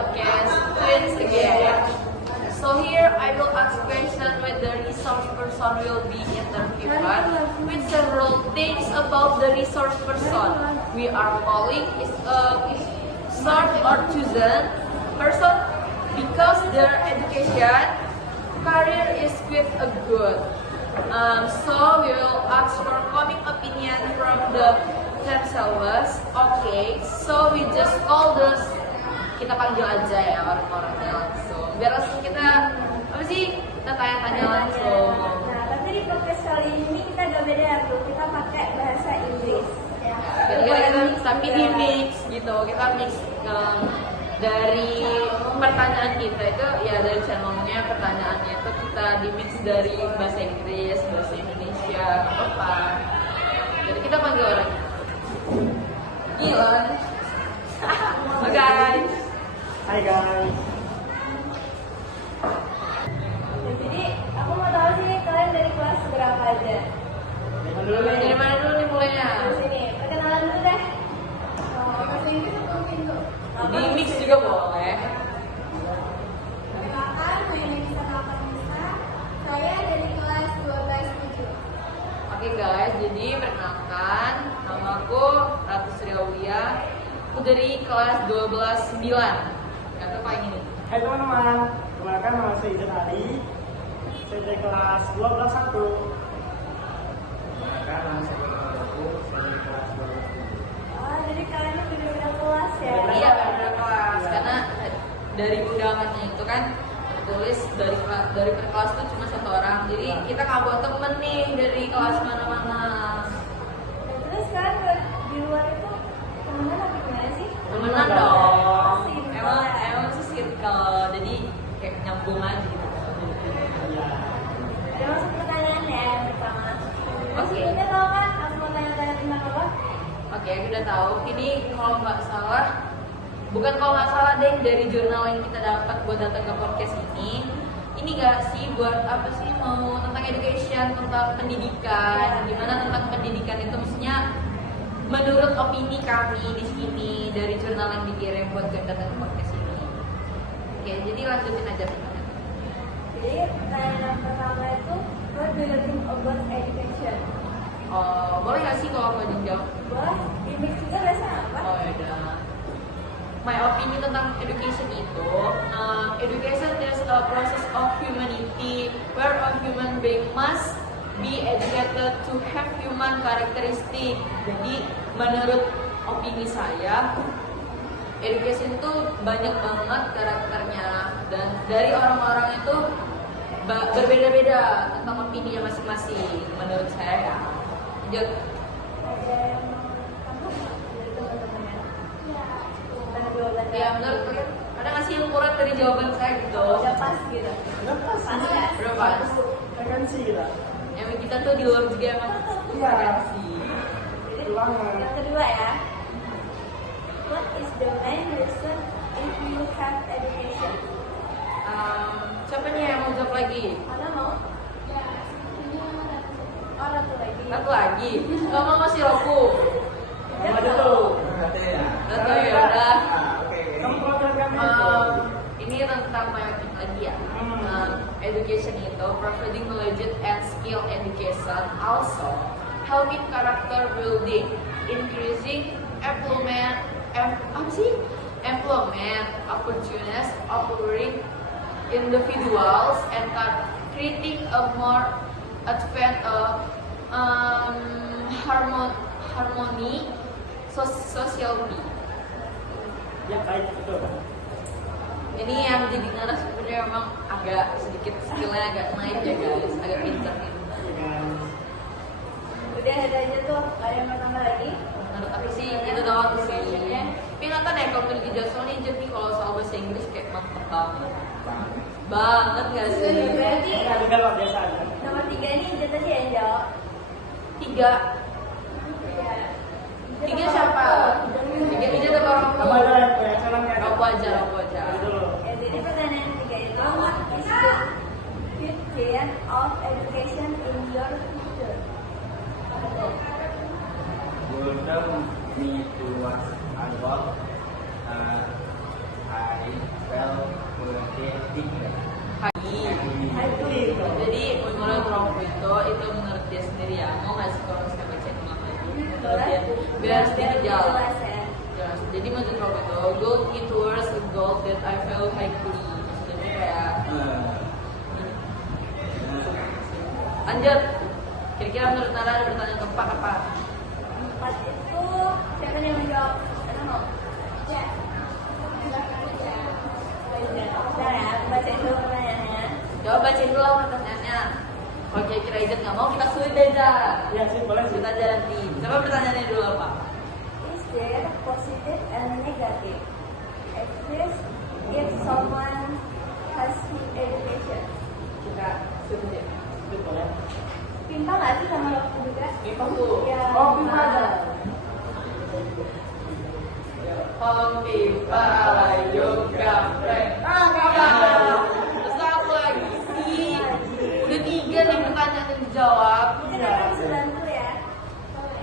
podcast Twins again. So here I will ask question with the resource person will be interviewed with several things about the resource person. We are calling is a sort or chosen person because their education career is with a good. So we will ask for common opinion from the themselves. Okay, so we just call this, kita panggil aja ya orang-orangnya langsung. Biar langsung kita apa sih? Kita tanya-tanya langsung. Nah, tapi di podcast kali ini kita agak beda tuh. Kita pakai bahasa Inggris. Ya. Tapi di mix gitu. Kita mix dari pertanyaan kita itu ya dari channelnya pertanyaannya itu kita di mix dari bahasa Inggris, bahasa Indonesia, apa. Jadi kita panggil orangnya. Gila. Hai guys. Hai guys. Ya, jadi aku mau tahu sih kalian dari kelas berapa aja? Dari mana dulu nih mulainya? Di sini. Perkenalan dulu deh. Bahasa Inggris atau Indo? Di mix juga boleh. Perkenalkan, my name is Nisa. Saya dari kelas 12-7. Oke guys, jadi perkenalkan nama aku Ratu Sriawia. Aku dari kelas 12-9. Kata Pak ini. Hai teman-teman, perkenalkan nama saya Izan Ali. Saya dari kelas 12-1. Perkenalkan nama saya Aku, saya dari kelas 12. Oh, jadi kalian itu beda-beda kelas ya? Iya, beda kelas. Karena dari undangannya itu kan tulis dari per kelas itu cuma satu orang. Jadi kita nggak buat temen nih dari kelas mana-mana. Ya, terus kalian buat di luar itu temenan apa gimana sih? Temenan dong. Pasti, Emang sih circle. Jadi kayak nyambung aja gitu. Iya. Ada masuk pertanyaan ya yang pertama. Oke. Sebelumnya tahu kan aku mau tanya-tanya tentang apa? Oke, aku udah tahu. Ini kalau nggak salah, bukan kalau nggak salah deh dari jurnal yang kita dapat buat datang ke podcast ini. Ini nggak sih buat apa sih mau tentang education, tentang pendidikan, gimana tentang pendidikan itu maksudnya menurut opini kami di sini dari jurnal yang dikirim buat datang ke podcast ini. Oke, jadi lanjutin aja pertanyaan. Jadi pertanyaan yang pertama itu what do you think about education? Oh, boleh nggak sih kalau mau dijawab? Boleh, di mix juga bahasa apa? Oh ya udah. My opinion tentang education itu, education is a process of humanity where a human being must be educated to have human characteristic. Jadi menurut opini saya, education itu banyak banget karakternya dan dari orang-orang itu berbeda-beda tentang opininya masing-masing. Menurut saya ya. Lanjut. Ada yang kamu dari teman-temannya? Iya. Tanda jawabannya. Ya menurut kalian ada nggak sih yang kurang dari jawaban saya gitu? Udah pas gitu. Udah pas Pas sih. kan? Udah pas. Frekuensi kita. Emang kita tuh di luar juga emang frekuensi. Jadi Ulangan. yang kedua ya. What is the main reason if you have education? Siapa nih yang mau jawab lagi? Mana mau? Ya, oh satu lagi. Satu lagi. Gak mau masih Roku. Sama dulu. Satu ya udah. Kamu program kami itu. Ini tentang mayotik lagi ya. Education itu providing knowledge and skill education, also helping character building, increasing employment opportunities, offering individuals and creating a more advanced harmony society. Ya baik betul. Ini yang jadi narasumbernya memang agak sedikit skillnya agak naik ya guys, agak pintar gitu. Iya guys. Udah ada aja tuh, ada yang mau tambah lagi? Menurut aku sih itu doang sih. Tapi nonton ya kalau dari Jason nih jadi kalau soal bahasa Inggris kayak mantep banget gak sih? Berarti Enggak ada luar biasa aja. nomor 3 ini jatuh dia yang jawab. 3 siapa? 3 atau orang Kamu aja yang punya channelnya. Aku aja. Dulu. Jadi pertanyaan 3 itu, what is the future of education in your future? Welcome me to what I work. I Jadi menurut Rompito itu menurut dia sendiri ya, mau nggak sih kalau saya bacain ulang lagi? Menurut dia biar sedikit jauh. Jelas. Jadi menurut Rompito, goal it towards a goal that I feel highly. Maksudnya kayak lanjut. Kira-kira menurut Nara ada pertanyaan keempat apa? Empat itu siapa yang menjawab? Ada mau? Ya. Bentar ya, aku bacain dulu pertanyaannya. Coba bacain dulu pertanyaannya. Kalau kira-kira Izat nggak mau, kita sulit aja. Ya sih, boleh sih. Kita aja nanti. Coba pertanyaannya dulu apa? Is there positive and negative effects if someone has education? Kita sulit. Itu boleh. Pimpa nggak sih sama waktu juga? Pimpa tuh. Ya. Oh, pimpa aja. Pimpa layuk gaprek. Terus apa lagi sih? Udah 3 nih pertanyaan yang dijawab. Ini kan bisa bantu ya.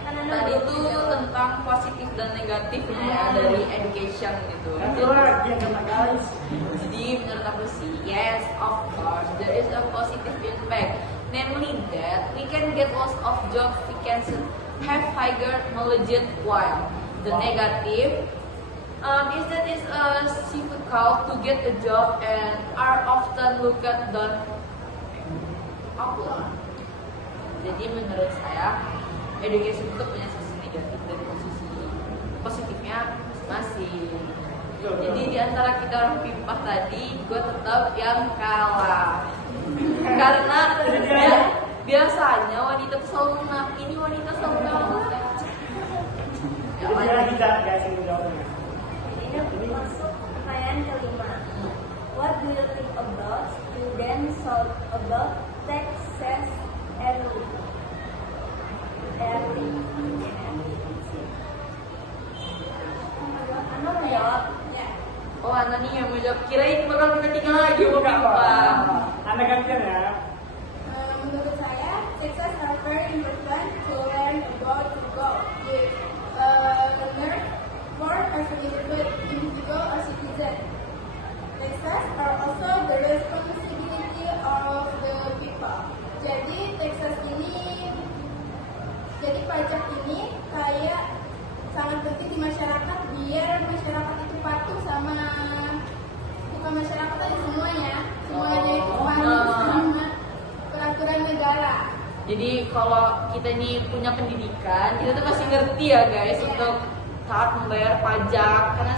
Karena Tadi itu tentang positif dan negatifnya ya dari education gitu. Nanti lagi yang kena guys. Jadi menurut aku sih, yes, of course, there is a positive impact. Namely that we can get lots of jobs, we can have higher knowledge while the negative is that is difficult to get a job and are often looked down upon. Jadi menurut saya, education itu punya sisi negatif dan sisi positifnya masing-masing. Jadi di antara kita orang pimpah tadi, gue tetap yang kalah. Karena biasanya wanita tuh selalu menang, ini wanita selalu kalah. Ya, Jadi dia tidak guys yang jawabnya. ini masuk pertanyaan kelima. What do you think about students solve about Texas early? Anu menjawab. Oh, Ana nih yang mau jawab. Kirain bakal kita tinggal lagi mau Enggak pimpah. apa-apa. Anda gantian ya. Menurut saya, Texas are very important to learn about to go with learn more as an individual or citizen. Texas are also the responsibility of the people. Jadi pajak ini kayak sangat penting di masyarakat biar masyarakat itu patuh sama bukan masyarakat aja semuanya itu patuh sama peraturan negara. Jadi kalau kita ini punya pendidikan, kita tuh pasti ngerti ya guys untuk taat membayar pajak. Karena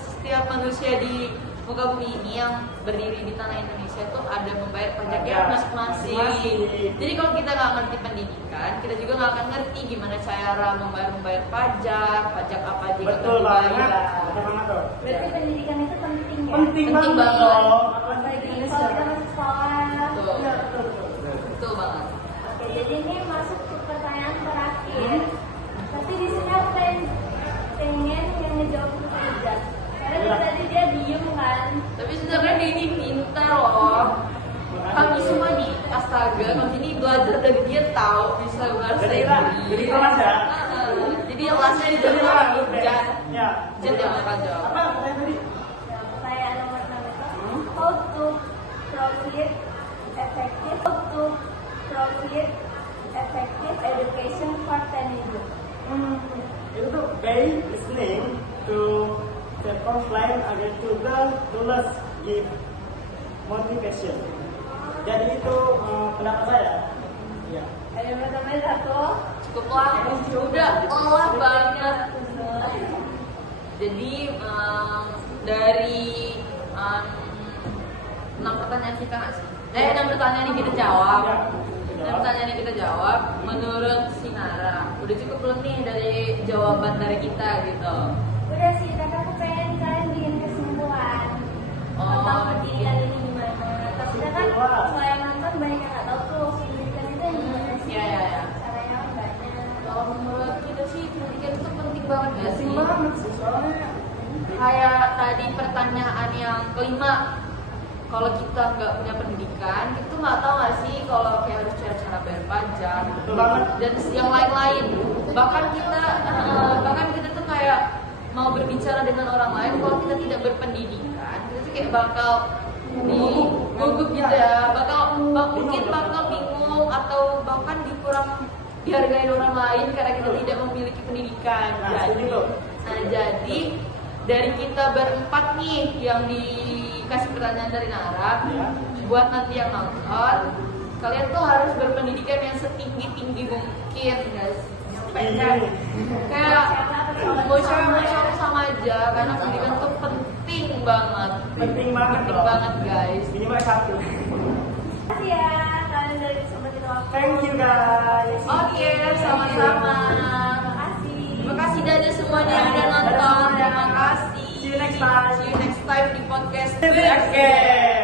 setiap manusia di muka bumi ini yang berdiri di tanah Indonesia tuh ada membayar pajaknya masing-masing. Jadi kalau kita nggak ngerti pendidikan, kita juga nggak akan ngerti gimana cara membayar pajak apa aja yang Betul kita banget. bayar. Bagaimana tuh? Berarti pendidikan itu penting ya? Penting Penting banget banget. dong. Apalagi kalau kita masuk sekolah. Betul, Iya, betul, betul. betul banget. Oke, jadi ini masuk ke pertanyaan terakhir. Tapi di sini aku pengen yang ngejawab itu Faizal. Karena dari tadi dia diem kan. Tapi sebenarnya dia ini pintar loh. Kami semua di Astaga, kami ini belajar dari dia tahu bisa bahasa Inggris. Jadi kelas ya. Jadi kelasnya di Jadi dalam kelas. Jan. Ya. Jan yang bakal jawab. Apa pertanyaan tadi? Nah, pertanyaan nomor 6 itu how to provide effective education for teenagers. Itu tuh by listening to the complaint against to us give motivation. Jadi itu pendapat saya. Ya. Ada yang pertama satu. Cukup lah, udah lelah banget. Jadi dari 6 pertanyaan kita nggak sih? 6 pertanyaan yang kita jawab. Ya. 6 pertanyaan yang kita jawab menurut Sinara udah cukup belum nih dari jawaban dari kita gitu. Udah sih, tapi aku pengen kalian bikin kesimpulan tentang pendidikan ini gimana. Tapi kan kalau yang nonton banyak yang nggak tahu tuh pendidikan itu yang gimana sih? Ya. Caranya enggaknya. Kalau menurut kita sih pendidikan itu penting banget nggak sih? Penting banget sih soalnya. Kayak tadi pertanyaan yang kelima, kalau kita nggak punya pendidikan, kita nggak tahu nggak sih kalau kayak harus cara bayar pajak Betul banget. dan yang lain-lain. Bahkan kita tuh kayak mau berbicara dengan orang lain, kalau kita tidak berpendidikan, kayak bakal gugup gitu ya, mungkin bakal bingung atau bahkan dihargai orang lain karena kita tidak memiliki pendidikan. Jadi dari kita berempat nih yang dikasih pertanyaan dari Nara, buat nanti yang nonton, kalian tuh harus berpendidikan yang setinggi mungkin, guys. Kayak mau cewek sama aja, karena pendidikan tuh penting banget. Penting banget guys. Minimal 1. Makasih ya kalian dari sempat itu aku. Thank you guys. Oke, sama-sama. Terima kasih dari semuanya yang udah nonton. Terima kasih. See you next time. See you next time di podcast. Again.